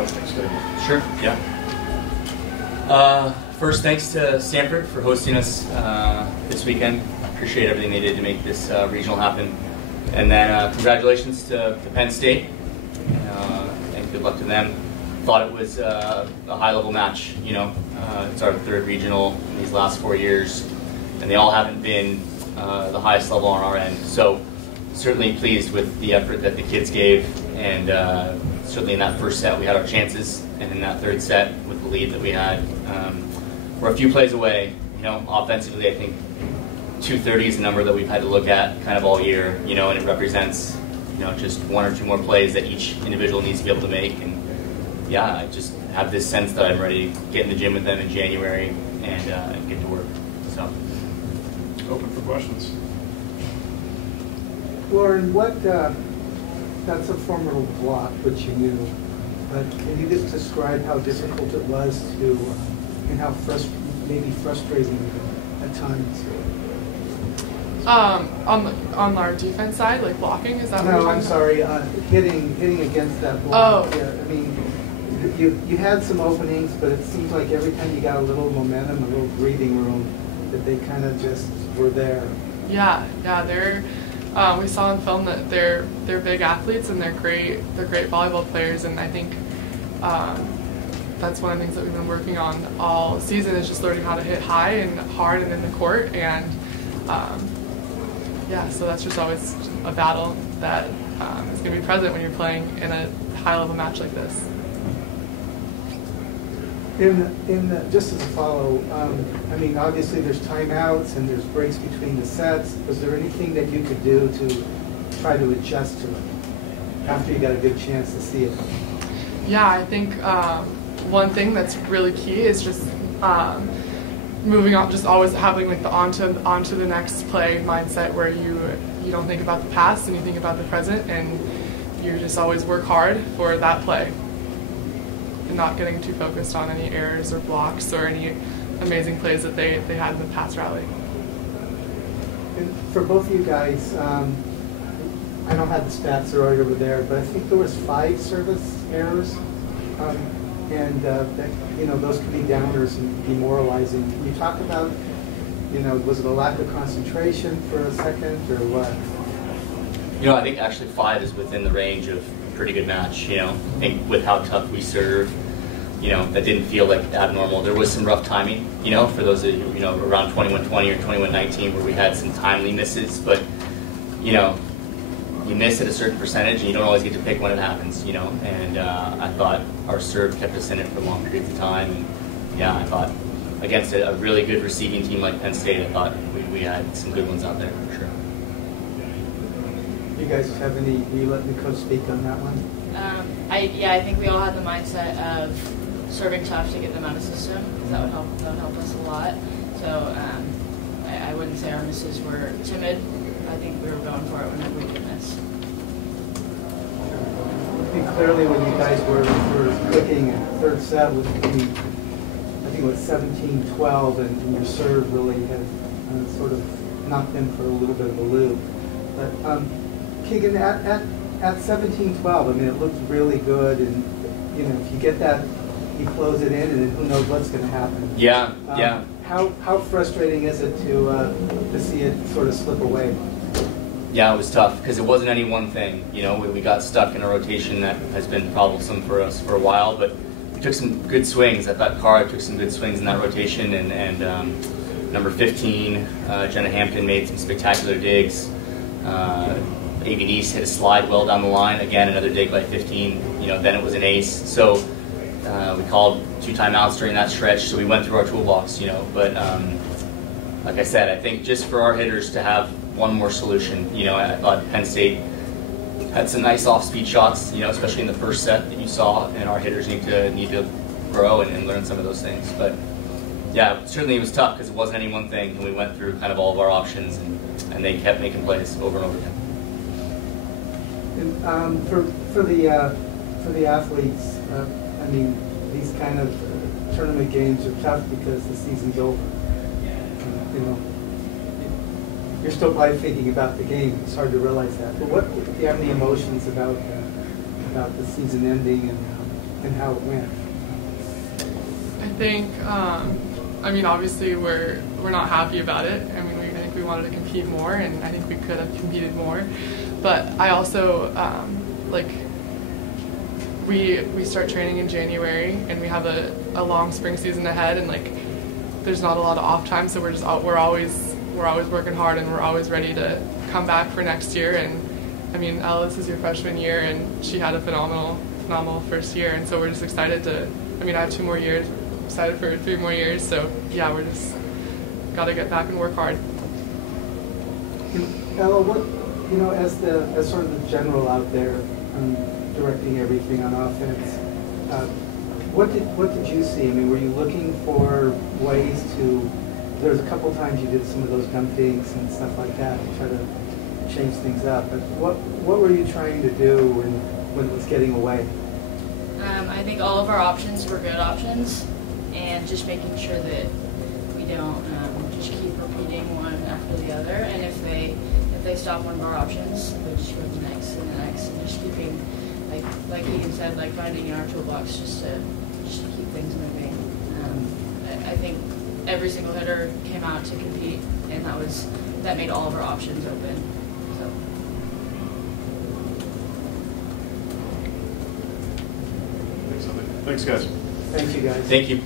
about Penn State? Sure, yeah. First, thanks to Stanford for hosting us this weekend. Appreciate everything they did to make this regional happen. And then congratulations to Penn State, and good luck to them. Thought it was a high-level match. You know, it's our third regional in these last 4 years, and they all haven't been the highest level on our end. So certainly pleased with the effort that the kids gave, and certainly in that first set we had our chances, and in that third set with the lead that we had, we're a few plays away. You know, offensively, I think 230 is the number that we've had to look at kind of all year. You know, and it represents, you know, just one or two more plays that each individual needs to be able to make. And yeah, I just have this sense that I'm ready to get in the gym with them in January and get to work. So Open for questions. Lauren, that's a formidable block, which you knew, but can you just describe how difficult it was to, and how maybe frustrating at times? On our defense side, like blocking, is that what you're talking I'm sorry, hitting against that block. Oh. Yeah, I mean, you had some openings, but it seems like every time you got a little momentum, a little breathing room, that they kind of just were there. Yeah, they're. We saw in film that they're big athletes and they're great volleyball players, and I think that's one of the things that we've been working on all season is just learning how to hit high and hard and in the court, and yeah, so that's just always a battle that is going to be present when you're playing in a high-level match like this. Just as a follow, I mean, obviously there's timeouts and there's breaks between the sets. Was there anything that you could do to try to adjust to it after you got a good chance to see it? Yeah, I think one thing that's really key is just moving on, just always having like the onto the next play mindset, where you don't think about the past and you think about the present, and you just always work hard for that play. And not getting too focused on any errors or blocks or any amazing plays that they had in the past rally. And for both of you guys, I don't have the stats right over there, but I think there was 5 service errors, and that, you know, those can be downers and demoralizing. Can you talk about, you know, was it a lack of concentration for a second or what? you know, I think actually 5 is within the range of a pretty good match. You know, I think with how tough we serve, you know, that didn't feel like abnormal. There was some rough timing, you know, for those of you know, around 21-20 or 21-19 where we had some timely misses, but, you know, you miss at a certain percentage and you don't always get to pick when it happens, you know, and I thought our serve kept us in it for long periods of time, and yeah, I thought against a really good receiving team like Penn State, I thought we had some good ones out there for sure. You guys have any, you let the coach speak on that one? I think we all had the mindset of serving tough to get them out of the system. That would help us a lot. So I wouldn't say our misses were timid. I think we were going for it whenever we could miss. I think clearly when you guys were clicking in the third set with, I think it was 17-12, and your serve really had sort of knocked them for a little bit of a loop. But Keegan, at 17-12, I mean, it looked really good, and you know, if you get that, you close it in, and then who knows what's going to happen. Yeah, yeah. How frustrating is it to see it sort of slip away? Yeah, it was tough because it wasn't any one thing. You know, we got stuck in a rotation that has been troublesome for us for a while, but we took some good swings. I thought Cara took some good swings in that rotation, and number 15, Jenna Hampton, made some spectacular digs. Avi Neese hit a slide well down the line. Again, another dig by 15. You know, then it was an ace. So we called 2 timeouts during that stretch, so we went through our toolbox, you know. But like I said, I think just for our hitters to have one more solution, you know, I thought Penn State had some nice off-speed shots, you know, especially in the first set that you saw, and our hitters need to grow and learn some of those things. But yeah, certainly it was tough because it wasn't any one thing, and we went through kind of all of our options, and they kept making plays over and over again. And for the athletes, I mean, these kind of tournament games are tough because the season's over. You know, you're still probably thinking about the game. It's hard to realize that. But what do you have any emotions about the season ending, and and how it went? I think, I mean, obviously we're not happy about it. I mean, I think we wanted to compete more, and I think we could have competed more. But I also, we start training in January, and we have a long spring season ahead, and there's not a lot of off time, so we're always working hard, and we're always ready to come back for next year. And I mean, Ella, this is your freshman year, and she had a phenomenal first year, and so we're just excited to. I mean, I have 2 more years. I'm excited for 3 more years. So yeah, we're just got to get back and work hard. And Ella, what as sort of the general out there, directing everything on offense, what did you see? I mean, were you looking for ways to? There was a couple times you did some of those dump dinks and stuff like that to try to change things up. But what were you trying to do when it was getting away? I think all of our options were good options, and just making sure that we don't just keep repeating one after the other. And if they stop one of our options, we just go to the next and the next, and just keeping, like Ian said, finding in our toolbox just to keep things moving. I think every single hitter came out to compete, and that made all of our options open. So. Thanks, guys. Thank you, guys. Thank you.